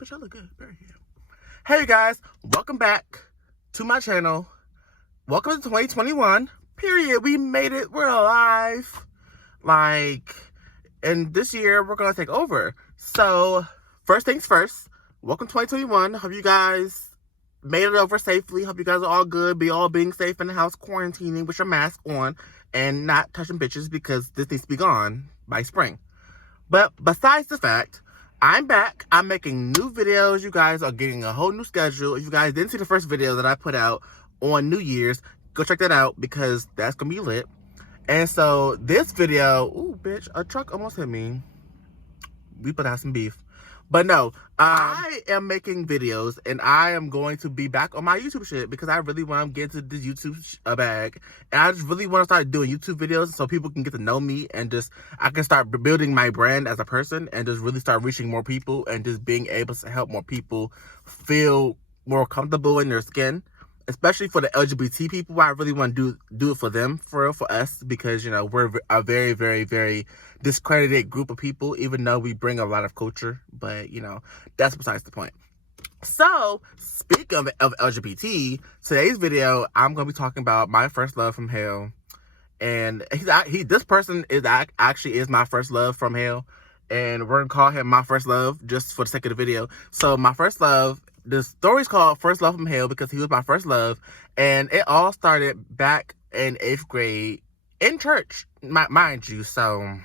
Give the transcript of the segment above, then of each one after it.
bitch, I look good. Very good. Hey, you guys. Welcome back to my channel. Welcome to 2021. Period. We made it. We're alive. And this year, we're going to take over. So, first things first. Welcome 2021. Hope you guys made it over safely. Hope you guys are all good. Be all being safe in the house, quarantining with your mask on, and not touching bitches because this needs to be gone by spring. But besides the fact, I'm back. I'm making new videos. You guys are getting a whole new schedule. If you guys didn't see the first video that I put out on New Year's, go check that out because that's going to be lit. And so this video, ooh, bitch, a truck almost hit me. We better have some beef. But no, I am making videos and I am going to be back on my YouTube shit because I really want to get into the YouTube bag. And I just really want to start doing YouTube videos so people can get to know me and just, I can start building my brand as a person and just really start reaching more people and just being able to help more people feel more comfortable in their skin. Especially for the LGBT people, I really want to do it for them, for us, because, you know, we're a very, very, very discredited group of people, even though we bring a lot of culture. But, you know, that's besides the point. So, speaking of LGBT, today's video, I'm going to be talking about my first love from hell. And this person actually is my first love from hell. And we're going to call him my first love just for the sake of the video. So, my first love, the story's called First Love from Hell because he was my first love. And it all started back in 8th grade in church, mind you. So,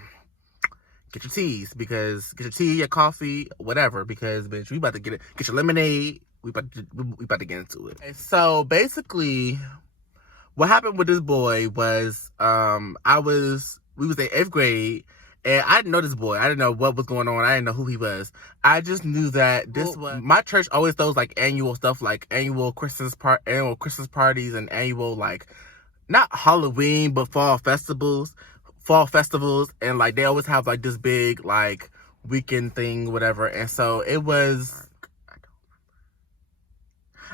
get your teas, because get your tea, your coffee, whatever, because, bitch, we about to get your lemonade. We about to get into it. And so, basically, what happened with this boy was, we was in 8th grade. And I didn't know this boy. I didn't know what was going on. I didn't know who he was. I just knew that my church always throws like annual stuff, like annual Christmas parties and annual, like, not Halloween, but fall festivals. And like they always have like this big like weekend thing, whatever. And so it was,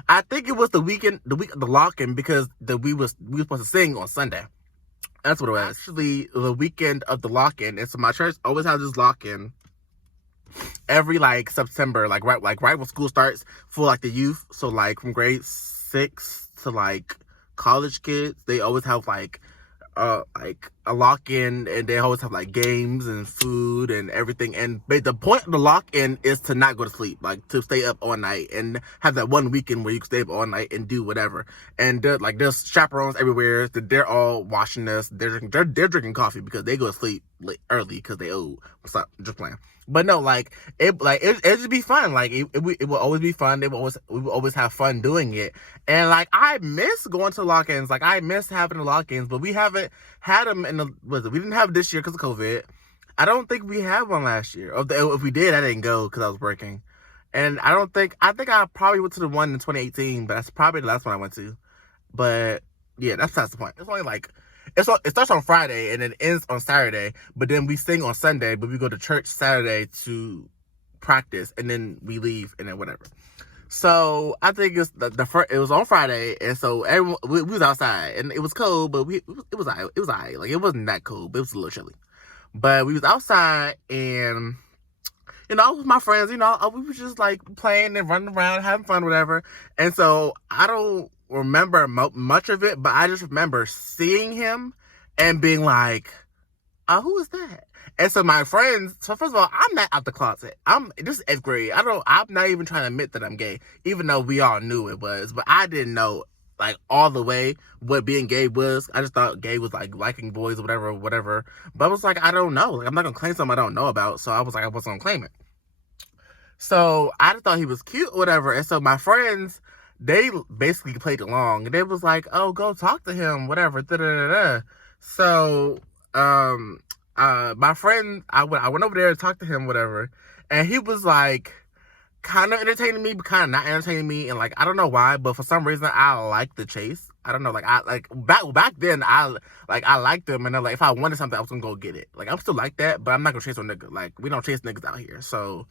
I think it was the week of the lock-in, because we were supposed to sing on Sunday. That's what it was. Actually, the weekend of the lock-in. And so my church always has this lock-in every, like, September, like right when school starts for, like, the youth. So, like, from grade 6 to, like, college kids, they always have, like a lock-in, and they always have, like, games and food and everything. And the point of the lock-in is to not go to sleep, like, to stay up all night and have that one weekend where you can stay up all night and do whatever. And there's chaperones everywhere. They're all watching us. They're drinking coffee because they go to sleep early because they old. Stop, just playing. But no, it just be fun. Like it will always be fun. We will always have fun doing it. And like I miss going to lock-ins. Like I miss having the lock-ins, but we haven't had them we didn't have it this year because of COVID. I don't think we had one last year. If we did, I didn't go because I was working. And I think I probably went to the one in 2018, but that's probably the last one I went to. But yeah, that's the point. It's only like, it starts on Friday and it ends on Saturday, but then we sing on Sunday, but we go to church Saturday to practice, and then we leave, and then whatever. So I think it's it was on Friday, and so everyone we was outside, and it was cold, but it was alright. Like it wasn't that cold, but it was a little chilly. But we was outside, and you know, with my friends, you know, we was just like playing and running around, having fun, whatever. And so I don't remember much of it, but I just remember seeing him and being like, who is that? And so my friends, so first of all, I'm not out the closet. This is 8th grade. I'm not even trying to admit that I'm gay, even though we all knew it was, but I didn't know like all the way what being gay was. I just thought gay was like liking boys or whatever. But I was like, I don't know. Like, I'm not gonna claim something I don't know about. So I was like, I wasn't gonna claim it. So I just thought he was cute or whatever. And so my friends, they basically played along. And they was like, oh, go talk to him, whatever. So my friend, I went over there to talk to him, whatever. And he was like kind of entertaining me, but kind of not entertaining me. And like, I don't know why, but for some reason I like the chase. I don't know, like back then I liked him, and like if I wanted something I was gonna go get it. Like I'm still like that, but I'm not gonna chase a nigga. Like we don't chase niggas out here. So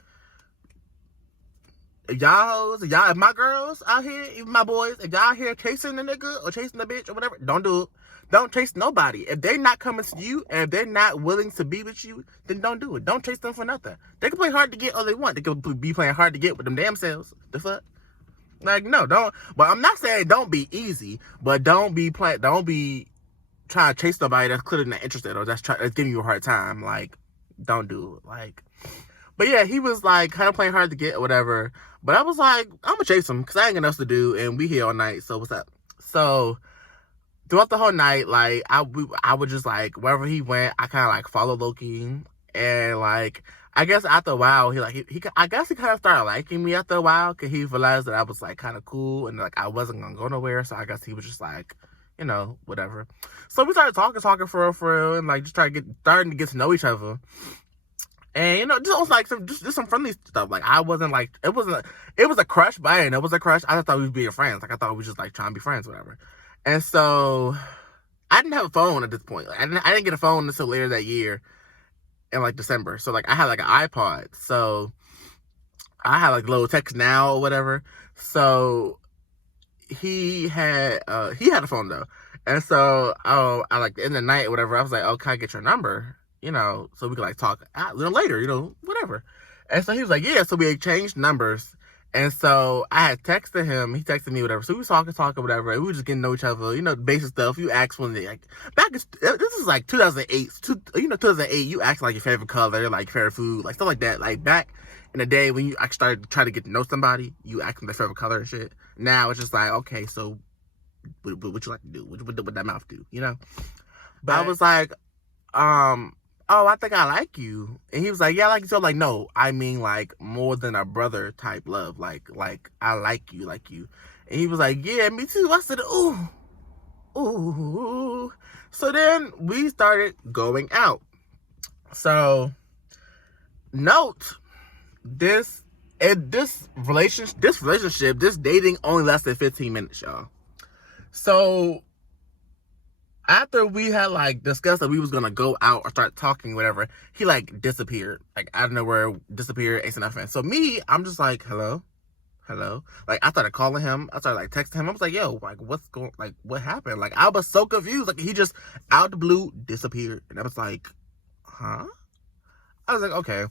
y'all hoes, y'all, if my girls out here, even my boys, if y'all here chasing the nigga or chasing the bitch or whatever, don't do it. Don't chase nobody. If they're not coming to you and if they're not willing to be with you, then don't do it. Don't chase them for nothing. They can play hard to get all they want. They can be playing hard to get with them damn selves. The fuck? Like, no, don't. But I'm not saying don't be easy, but don't be trying to chase somebody that's clearly not interested or that's giving you a hard time. Like, don't do it. Like, but yeah, he was like kind of playing hard to get or whatever. But I was like, I'm gonna chase him because I ain't got else to do and we here all night. So what's up? So throughout the whole night, like I would just like wherever he went, I kind of like follow Loki, and like I guess after a while, he I guess he kind of started liking me after a while because he realized that I was like kind of cool and like I wasn't gonna go nowhere. So I guess he was just like, you know, whatever. So we started talking for real, and like just starting to get to know each other. And, you know, just was like just some friendly stuff. Like, I wasn't like, it was a crush, but I didn't know it was a crush. I just thought we was being friends. Like, I thought we was just like trying to be friends, whatever. And so I didn't have a phone at this point. Like, I didn't get a phone until later that year in like December. So like I had like an iPod. So I had like little text now or whatever. So he had a phone though. And so I like in the night or whatever, I was like, oh, can I get your number? You know, so we could like talk a little later, you know, whatever. And so he was like, yeah. So we exchanged numbers. And so I had texted him. He texted me, whatever. So we was talking, whatever. And we were just getting to know each other, you know, basic stuff. You asked when they like this is like 2008. 2008. You asked like your favorite color, like your favorite food, like stuff like that. Like back in the day when you actually started trying to get to know somebody, you asked them their favorite color and shit. Now it's just like, okay, so what you like to do? What that mouth do? You know. But I was like, oh, I think I like you. And he was like, yeah, I like you. So I'm like, no, I mean like more than a brother type love. Like I like you. And he was like, yeah, me too. I said, ooh. So then we started going out. So note this relationship, this dating only lasted 15 minutes, y'all. So after we had like discussed that we was gonna go out or start talking, whatever, he like disappeared. Like I don't know where, disappeared, ain't nothing. So me, I'm just like, hello. Like I started calling him, I started like texting him. I was like, yo, like what happened? Like I was so confused. Like he just out the blue disappeared. And I was like, huh? I was like, okay.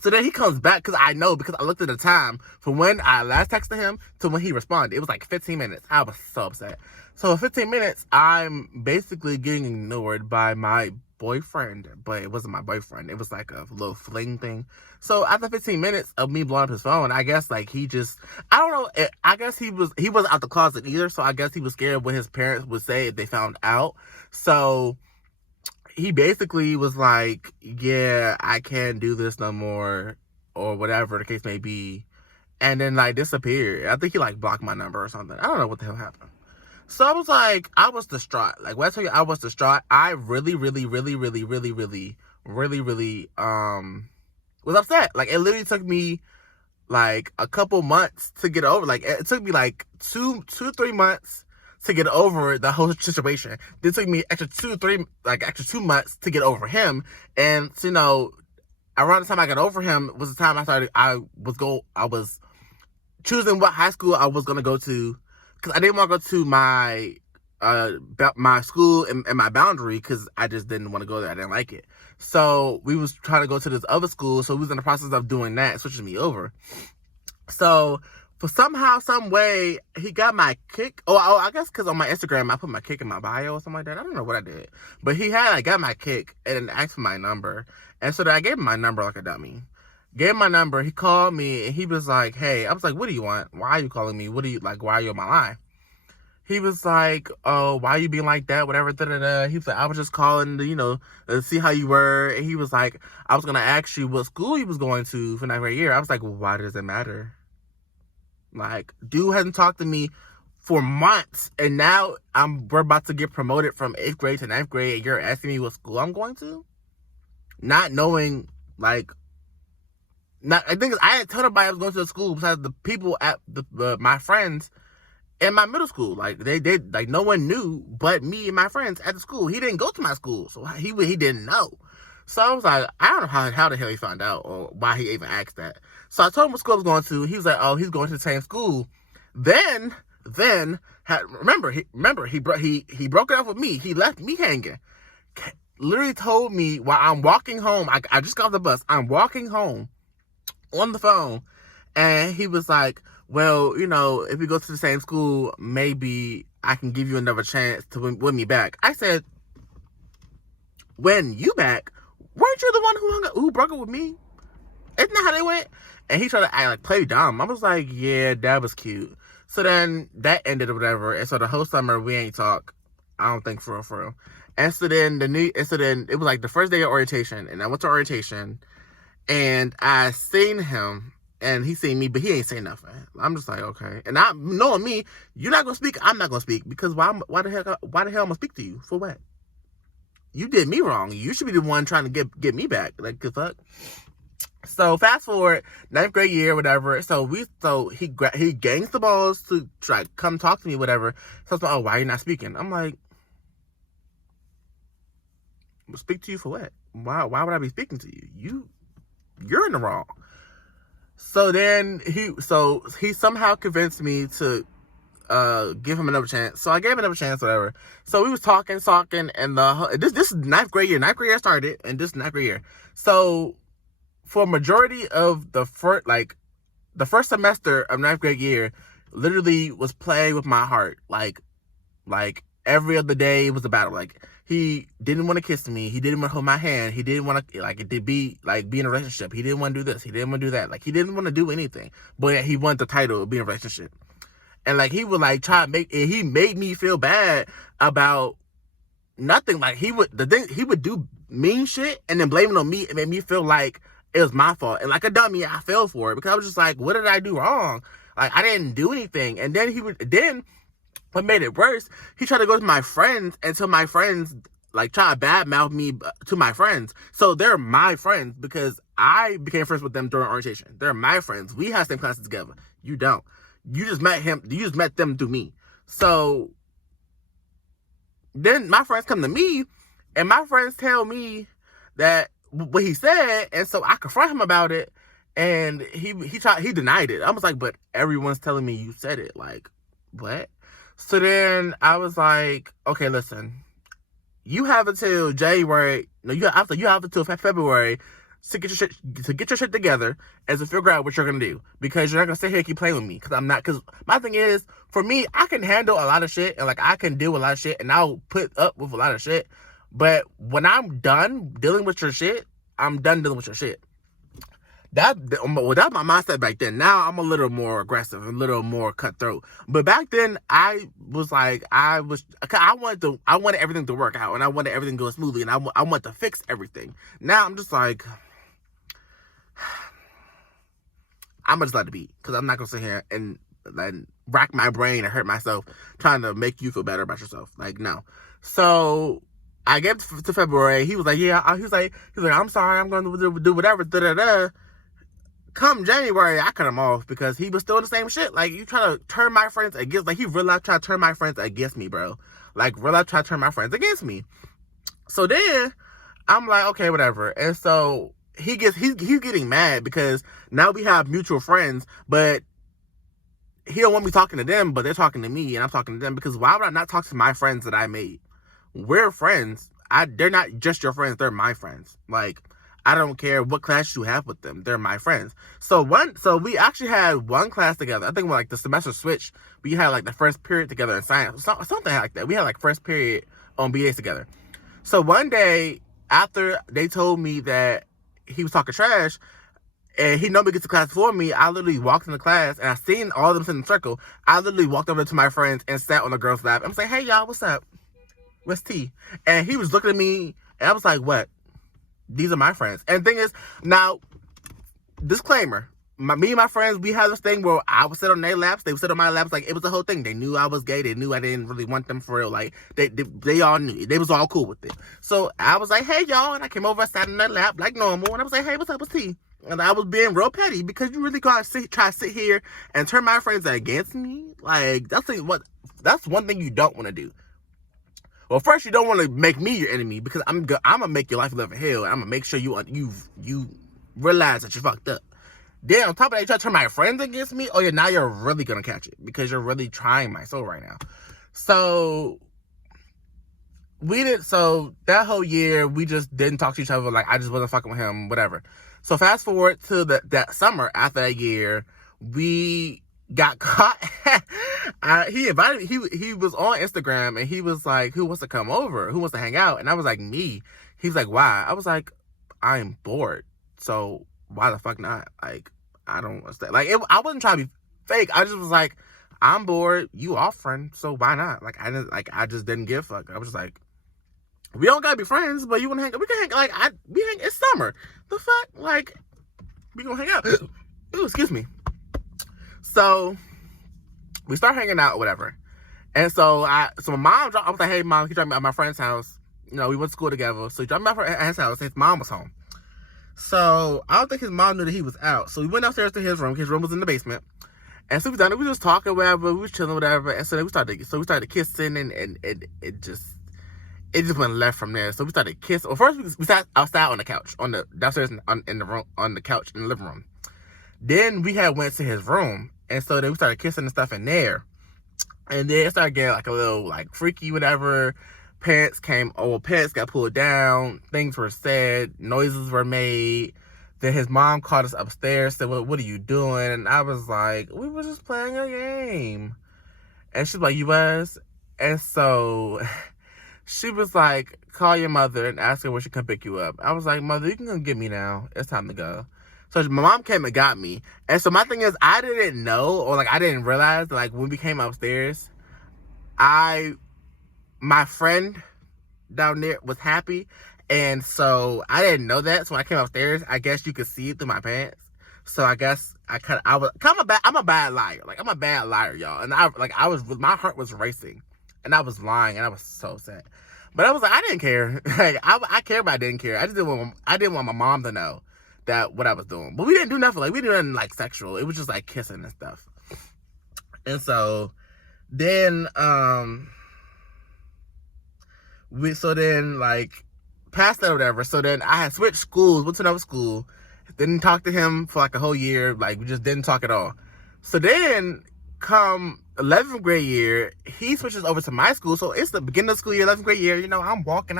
So then he comes back because I looked at the time from when I last texted him to when he responded. It was like 15 minutes. I was so upset. So in 15 minutes, I'm basically getting ignored by my boyfriend, but it wasn't my boyfriend. It was like a little fling thing. So after 15 minutes of me blowing up his phone, I guess like he just, I don't know. I guess he wasn't out the closet either. So I guess he was scared of what his parents would say if they found out. So he basically was like, yeah, I can't do this no more, or whatever the case may be. And then like disappeared. I think he like blocked my number or something. I don't know what the hell happened. So I was like, I was distraught. Like when I tell you I was distraught, I really was upset. Like it literally took me like a couple months to get over. Like it took me like two to 3 months to get over the whole situation. It took me extra 2 months to get over him. And so, you know, around the time I got over him was the time I was choosing what high school I was gonna go to, because I didn't want to go to my school and my boundary, because I just didn't want to go there. I didn't like it. So we was trying to go to this other school. So we was in the process of doing that, switching me over. So for somehow, some way, he got my kick. Oh, I guess because on my Instagram, I put my kick in my bio or something like that. I don't know what I did. But he got my kick and asked for my number. And so then I gave him my number like a dummy. Gave him my number. He called me and he was like, hey. I was like, what do you want? Why are you calling me? Why are you on my line? He was like, oh, why are you being like that? Whatever, da-da-da. He was like, I was just calling to, you know, see how you were. And he was like, I was going to ask you what school you was going to for ninth grade year. I was like, well, why does it matter? Like, dude hasn't talked to me for months, and now we're about to get promoted from 8th grade to 9th grade, and you're asking me what school I'm going to? Not knowing, like, I think I didn't tell nobody I was going to the school besides the people at my friends in my middle school. Like, they no one knew but me and my friends at the school. He didn't go to my school, so he didn't know. So I was like, I don't know how the hell he found out or why he even asked that. So I told him what school I was going to. He was like, oh, he's going to the same school. Then remember he broke it up with me. He left me hanging. Literally told me while I'm walking home. I just got off the bus. I'm walking home on the phone, and he was like, well, you know, if we go to the same school, maybe I can give you another chance to win me back. I said, win you back? Weren't you the one who broke up with me? Isn't that how they went? And he tried to act like play dumb. I was like, yeah, that was cute. So then that ended or whatever. And so the whole summer we ain't talk. I don't think for real. And so then it was like the first day of orientation, and I went to orientation, and I seen him, and he seen me, but he ain't saying nothing. I'm just like, okay. And I knowing me, you're not gonna speak, I'm not gonna speak, because why the hell I'm gonna speak to you for what? You did me wrong. You should be the one trying to get me back. Like, the fuck. So fast forward, 9th grade year, whatever. So he gangs the balls to try to come talk to me, whatever. So I was like, oh, why are you not speaking? I'm like, speak to you for what? Why would I be speaking to you? You're in the wrong. So then he somehow convinced me to give him another chance. So I gave him another chance, whatever. So we was talking, and this is 9th grade year. 9th grade year started, and this is 9th grade year. So for a majority of the first semester of 9th grade year, literally was playing with my heart. Like every other day was a battle. Like, he didn't want to kiss me. He didn't want to hold my hand. He didn't want to be in a relationship. He didn't want to do this. He didn't want to do that. Like, he didn't want to do anything. But he wanted the title of being in a relationship. And like, he would like try to he made me feel bad about nothing. Like, he would do mean shit and then blame it on me and made me feel like it was my fault. And like a dummy, I fell for it because I was just like, what did I do wrong? Like, I didn't do anything. And then what made it worse, he tried to go to my friends and tell my friends, like, try to badmouth me to my friends. So they're my friends because I became friends with them during orientation. They're my friends. We have same classes together. You don't. You just met him. You just met them through me. So then my friends come to me, and my friends tell me that what he said, and so I confront him about it, and he denied it. I was like, but everyone's telling me you said it. Like, what? So then I was like, okay, listen, you have until January. No, you have until February to get your shit together and to figure out what you're gonna do, because you're not gonna sit here and keep playing with me. Because my thing is, for me, I can handle a lot of shit, and like, I can deal with a lot of shit, and I'll put up with a lot of shit. But when I'm done dealing with your shit, I'm done dealing with your shit. That's my mindset back then. Now I'm a little more aggressive, a little more cutthroat. But back then, I wanted everything to work out, and I wanted everything to go smoothly, and I wanted to fix everything. Now I'm just like, I'm gonna just let it be, because I'm not gonna sit here and rack my brain and hurt myself trying to make you feel better about yourself. Like, no. So I get to February. He was like, yeah. He was like, I'm sorry. I'm going to do whatever. Da-da-da. Come January, I cut him off because he was still the same shit. Like, you try to turn my friends against, like, he really tried to turn my friends against me, bro. Like, really tried to turn my friends against me. So then I'm like, okay, whatever. And so he's getting mad because now we have mutual friends, but he don't want me talking to them, but they're talking to me, and I'm talking to them, because why would I not talk to my friends that I made? We're friends. They're not just your friends, they're my friends. Like, I don't care what class you have with them. They're my friends. So we actually had one class together. I think when like the semester switched, we had like the first period together in science. Something like that. We had like first period on BAs together. So one day, after they told me that he was talking trash, and he normally gets to class before me, I literally walked in the class, and I seen all of them sit in a circle. I literally walked over to my friends and sat on the girl's lap. I'm saying, hey, y'all, what's up? What's tea? And he was looking at me, and I was like, what? These are my friends. And the thing is, now, disclaimer, me and my friends, we had this thing where I would sit on their laps, they would sit on my laps. Like, it was a whole thing. They knew I was gay. They knew I didn't really want them for real. Like, they all knew. They was all cool with it. So I was like, hey, y'all. And I came over, I sat on their lap like normal. And I was like, hey, what's up? What's tea? And I was being real petty, because you really gotta try to sit here and turn my friends against me. Like, that's one thing you don't want to do. Well, first, you don't want to make me your enemy because I'm gonna make your life live in hell, and I'm gonna make sure you realize that you fucked up. Then on top of that, you try to turn my friends against me. Oh yeah, now you're really gonna catch it because you're really trying my soul right now. So so that whole year we just didn't talk to each other. Like I just wasn't fucking with him, whatever. So fast forward to that summer after that year, we got caught. He invited me. He was on Instagram and he was like, "Who wants to come over? Who wants to hang out?" And I was like, "Me." He was like, "Why?" I was like, "I'm bored. So why the fuck not? Like, I don't understand." Like, I wasn't trying to be fake. I just was like, "I'm bored. You off, friend. So why not?" Like, I just didn't give a fuck. I was just like, "We don't gotta be friends, but you wanna hang? We can hang. Like, we hang. It's summer. The fuck? Like, we gonna hang out." Ooh, excuse me. So we start hanging out or whatever. And so my mom dropped, I was like, "Hey mom, can you drop me at my friend's house?" You know, we went to school together. So he dropped me at his house. His mom was home. So I don't think his mom knew that he was out. So we went upstairs to his room. His room was in the basement. And so we was down there, we was just talking, whatever, we was chilling, whatever. And so then we started kissing and it just went left from there. So we started kissing. Well, first we sat outside on the couch, downstairs in the room, on the couch in the living room. Then we went to his room. And so then we started kissing and stuff in there. And then it started getting like a little like freaky, whatever. Pants got pulled down. Things were said. Noises were made. Then his mom called us upstairs, said, what are you doing? And I was like, "We were just playing a game." And she was like, "You was?" And so she was like, "Call your mother and ask her where she can pick you up." I was like, "Mother, you can come get me now. It's time to go." So my mom came and got me. And so my thing is, I didn't know, or like I didn't realize, like when we came upstairs, my friend down there was happy. And so I didn't know that. So when I came upstairs, I guess you could see it through my pants. So I guess I'm a bad liar. Like I'm a bad liar, y'all. And my heart was racing and I was lying and I was so sad. But I was like, I didn't care. Like I care, but I didn't care. I didn't want my mom to know that what I was doing. But we didn't do nothing. Like we didn't do nothing like sexual. It was just like kissing and stuff. And so then like past that or whatever. So then I had switched schools, went to another school, didn't talk to him for like a whole year. Like we just didn't talk at all. So then come 11th grade year, he switches over to my school. So it's the beginning of the school year, 11th grade year. You know, I'm walking,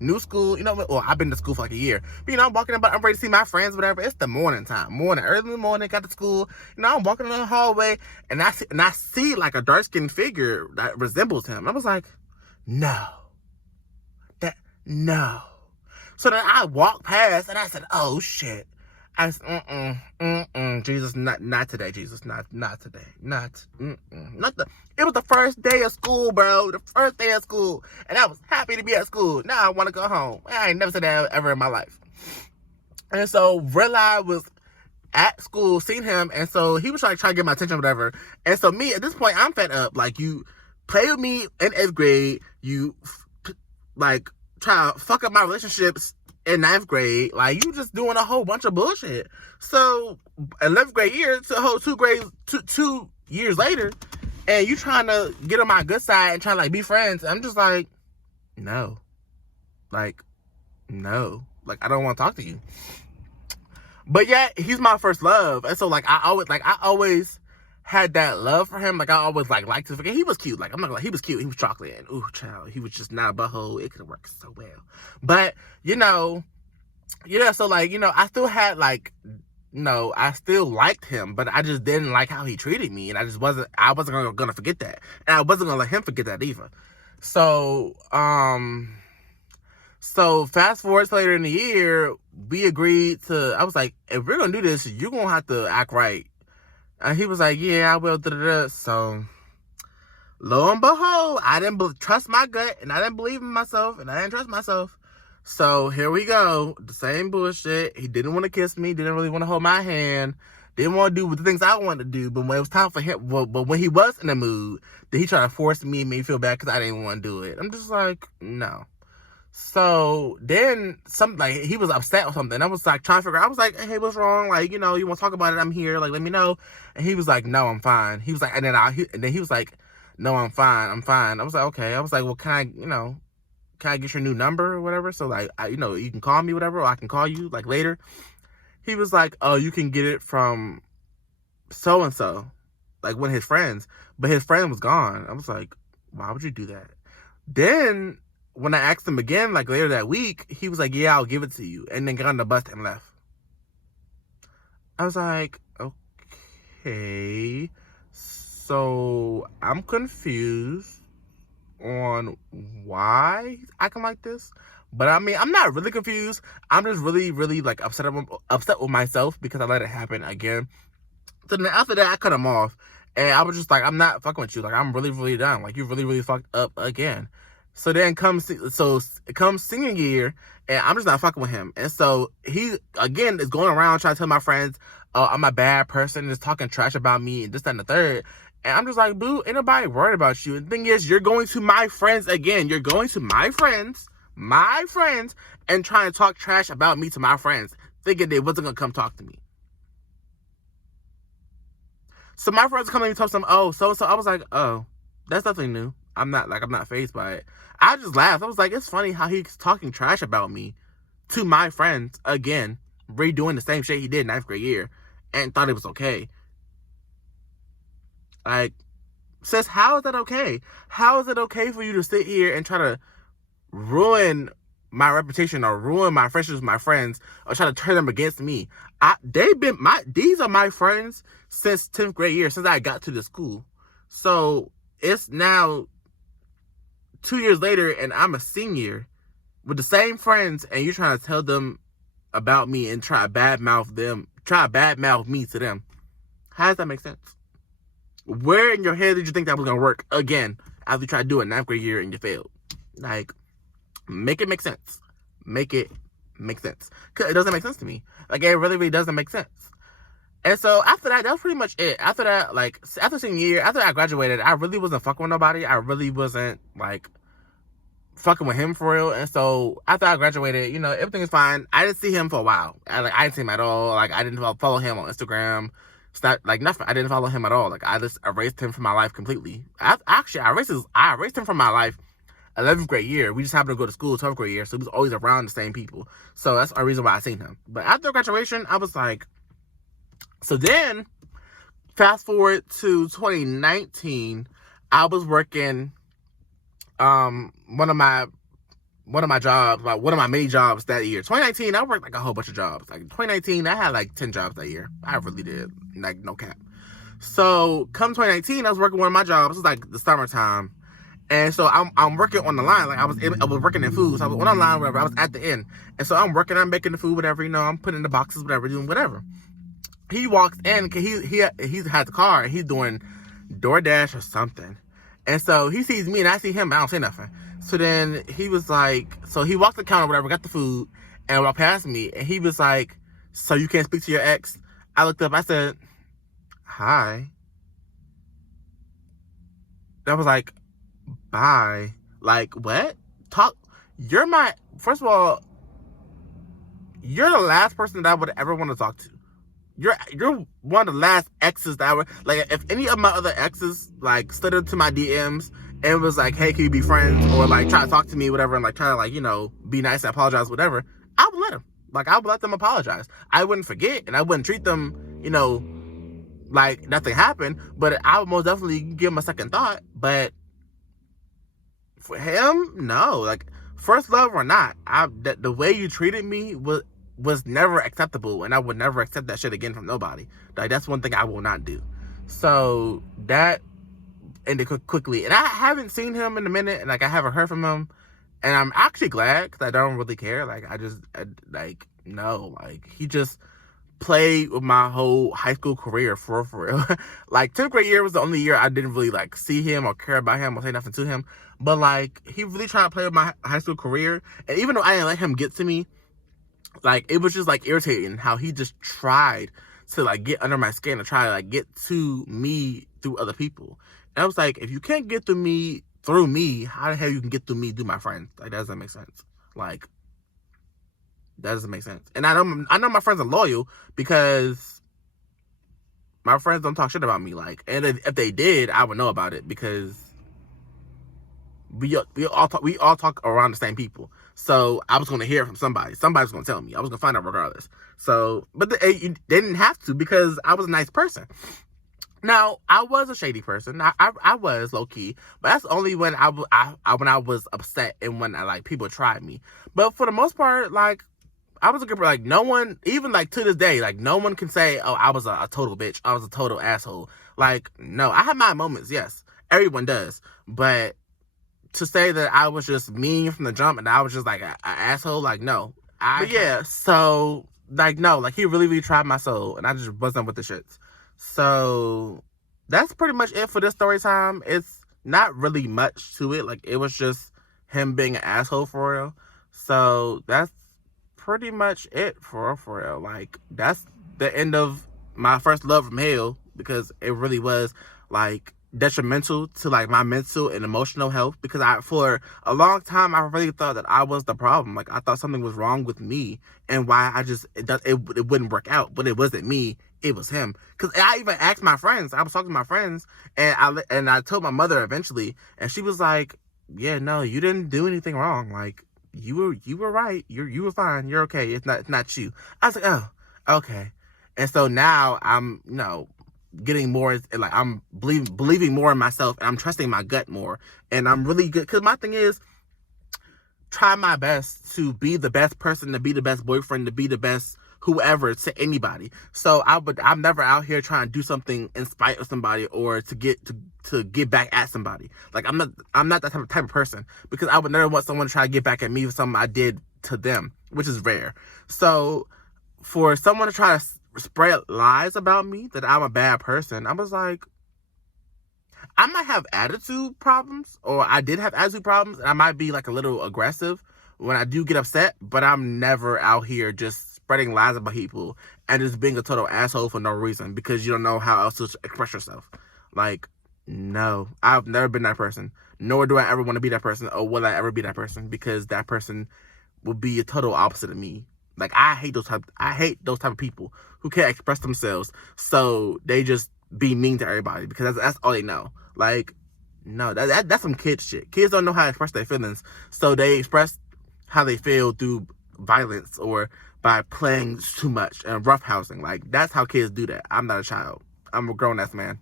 new school. You know, well, I've been to school for like a year. But, you know, I'm walking about, I'm ready to see my friends, whatever. It's the morning time. Early in the morning, got to school. You know, I'm walking in the hallway, and I see like a dark-skinned figure that resembles him. I was like, no. So then I walked past, and I said, "Oh, shit." I said, Jesus, not today, Jesus, not today, not it was the first day of school, bro, the first day of school, and I was happy to be at school. Now I want to go home. I ain't never said that ever in my life. And so realized was at school, seen him, and so he was trying to get my attention, whatever. And so me, at this point, I'm fed up. Like, you play with me in 8th grade, you like try to fuck up my relationships in 9th grade, like you just doing a whole bunch of bullshit. So 11th grade year to a whole 2 years later, and you trying to get on my good side and trying to like be friends. I'm just like, no, like I don't want to talk to you. But yet he's my first love, and so like I always had that love for him. Like I always liked him. He was cute. Like I'm not gonna, he was cute. He was chocolate, and ooh, child, he was just not a butthole. It could have worked so well. But you know, so like, you know, I still had like, no, I still liked him, but I just didn't like how he treated me, and I wasn't gonna forget that, and I wasn't gonna let him forget that either. So so fast forward later in the year, we agreed to. I was like, if we're gonna do this, you're gonna have to act right. And he was like, yeah, I will. So, lo and behold, I didn't trust my gut, and I didn't believe in myself, and I didn't trust myself. So here we go, the same bullshit. He didn't want to kiss me, didn't really want to hold my hand, didn't want to do the things I wanted to do. But when it was time for him, but when he was in the mood, then he tried to force me and make me feel bad because I didn't want to do it. I'm just like, no. So then he was upset or something. I was like trying to figure out. I was like, hey, what's wrong? Like, you know, you want to talk about it? I'm here. Like, let me know. And he was like, no, I'm fine. He was like, and then he was like, no, I'm fine. I'm fine. I was like, okay. I was like, well, can I get your new number or whatever? So like, you can call me, whatever, or I can call you like later. He was like, oh, you can get it from so and so, like one of his friends, but his friend was gone. I was like, why would you do that? Then when I asked him again, like later that week, he was like, yeah, I'll give it to you, and then got on the bus and left. I was like, okay, so I'm confused on why he's acting like this. But I mean, I'm not really confused. I'm just really, really like upset with myself because I let it happen again. So then after that, I cut him off, and I was just like, I'm not fucking with you. Like, I'm really, really done. Like, you really, really fucked up again. So then it comes senior year, and I'm just not fucking with him. And so he again is going around trying to tell my friends, I'm a bad person, is talking trash about me and this, that, and the third. And I'm just like, boo, ain't nobody worried about you. And the thing is, you're going to my friends again. You're going to my friends, and trying to talk trash about me to my friends, thinking they wasn't gonna come talk to me. So my friends come to me and talk to them, oh, so I was like, oh, that's nothing new. I'm not fazed by it. I just laughed. I was like, it's funny how he's talking trash about me to my friends again, redoing the same shit he did in 9th grade year, and thought it was okay. Like, sis, how is that okay? How is it okay for you to sit here and try to ruin my reputation or ruin my friendships with my friends or try to turn them against me? These are my friends since 10th grade year, since I got to the school. So it's now 2 years later and I'm a senior with the same friends, and you're trying to tell them about me and try to badmouth me to them. How does that make sense? Where in your head did you think that was gonna work again after you tried to do it in 9th grade year and you failed? Like, make it make sense. Make it make sense. Cause it doesn't make sense to me. Like, it really, really doesn't make sense. And so after that was pretty much it. After that, like, after senior year, after I graduated, I really wasn't fucking with nobody. I really wasn't, like, fucking with him for real. And so after I graduated, everything is fine. I didn't see him for a while. I didn't see him at all. Like, I didn't follow him on Instagram. It's not, like, nothing. I didn't follow him at all. Like, I just erased him from my life completely. I erased him from my life 11th grade year. We just happened to go to school 12th grade year, so he was always around the same people. So that's a reason why I seen him. But after graduation, I was like, so then, fast forward to 2019, I was working one of my jobs, like one of my main jobs that year. 2019, I worked like a whole bunch of jobs. Like 2019, I had like 10 jobs that year. I really did, like, no cap. So come 2019, I was working one of my jobs. It was like the summertime. And so I'm working on the line. Like I was working in food. So I was on the line, whatever. I was at the end. And so I'm making the food, whatever, I'm putting in the boxes, whatever, doing whatever. He walks in, cause he had the car, and he's doing DoorDash or something. And so he sees me and I see him, but I don't say nothing. So then he was like, so he walked the counter, whatever, got the food, and walked past me, and he was like, so you can't speak to your ex? I looked up, I said, hi. That was like, bye. Like, what? First of all, you're the last person that I would ever want to talk to. You're one of the last exes that I would, like, if any of my other exes, like, slid into my DMs and was like, hey, can you be friends? Or, like, try to talk to me, whatever, and, like, try to, like, be nice and apologize, whatever, I would let them. Like, I would let them apologize. I wouldn't forget, and I wouldn't treat them, like nothing happened, but I would most definitely give him a second thought. But for him, no. Like, first love or not, the way you treated me was never acceptable, and I would never accept that shit again from nobody. Like, that's one thing I will not do. So that ended quickly, and I haven't seen him in a minute, and, like, I haven't heard from him, and I'm actually glad, because I don't really care. Like, no, like, he just played with my whole high school career for real. Like, 10th grade year was the only year I didn't really, like, see him or care about him or say nothing to him, but, like, he really tried to play with my high school career, and even though I didn't let him get to me, like, it was just, like, irritating how he just tried to, like, get under my skin and try to, like, get to me through other people. And I was like, if you can't get through me, how the hell you can get through me through my friends? Like, that doesn't make sense. Like, that doesn't make sense. And I know my friends are loyal, because my friends don't talk shit about me. Like, and if they did, I would know about it, because we all talk around the same people. So I was gonna hear from somebody. Somebody's gonna tell me. I was gonna find out regardless. So, but they didn't have to because I was a nice person. Now, I was a shady person. I was low key, but that's only when when I was upset and when like people tried me. But for the most part, like I was a good, like no one, even like to this day, like no one can say, oh, I was a total bitch. I was a total asshole. Like no, I have my moments. Yes, everyone does. But to say that I was just mean from the jump and I was just like an asshole, like no. But yeah, so like no, like he really tried my soul, and I just wasn't with the shits. So that's pretty much it for this story time. It's not really much to it. Like it was just him being an asshole for real. So that's pretty much it for real. Like that's the end of my first love from hell, because it really was like detrimental to like my mental and emotional health, because for a long time I really thought that I was the problem. Like I thought something was wrong with me and why it wouldn't work out, but it wasn't me, it was him. Because I even asked my friends. I was talking to my friends, and I told my mother eventually, and she was like, yeah, no, you didn't do anything wrong. Like you were right. You were fine. You're okay. It's not you. I was like, oh, okay. And so now I'm getting more, like I'm believing more in myself, and I'm trusting my gut more, and I'm really good. Because my thing is, try my best to be the best person, to be the best boyfriend, to be the best whoever to anybody. So I'm never out here trying to do something in spite of somebody or to get back at somebody. Like I'm not that type of person, because I would never want someone to try to get back at me for something I did to them, which is rare. So for someone to try to spread lies about me that I'm a bad person, I was like, I might have attitude problems, or I did have attitude problems, and I might be like a little aggressive when I do get upset, but I'm never out here just spreading lies about people and just being a total asshole for no reason because you don't know how else to express yourself. Like, no, I've never been that person, nor do I ever want to be that person, or will I ever be that person, because that person will be a total opposite of me. Like, I hate those type of people who can't express themselves, so they just be mean to everybody because that's all they know. Like, no, that's some kid shit. Kids don't know how to express their feelings, so they express how they feel through violence or by playing too much and roughhousing. Like, that's how kids do that. I'm not a child. I'm a grown-ass man.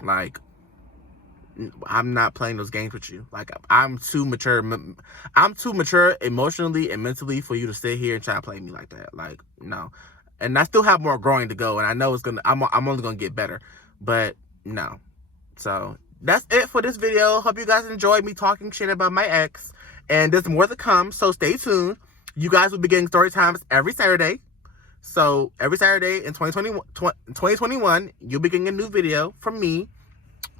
Like, I'm not playing those games with you. Like, I'm too mature. I'm too mature emotionally and mentally for you to sit here and try to play me like that. Like, no. And I still have more growing to go, and I know I'm only gonna get better. But no. So that's it for this video. Hope you guys enjoyed me talking shit about my ex. And there's more to come, so stay tuned. You guys will be getting story times every Saturday. So every Saturday in 2021, you'll be getting a new video from me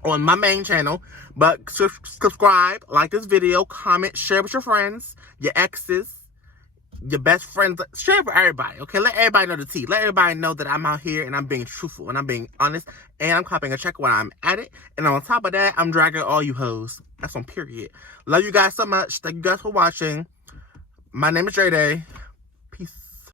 on my main channel. But subscribe, like this video, comment, share with your friends, your exes, your best friends. Share it with everybody, okay? Let everybody know the tea. Let everybody know that I'm out here and I'm being truthful and I'm being honest and I'm copying a check when I'm at it. And on top of that, I'm dragging all you hoes. That's on period. Love you guys so much. Thank you guys for watching. My name is Dre Day.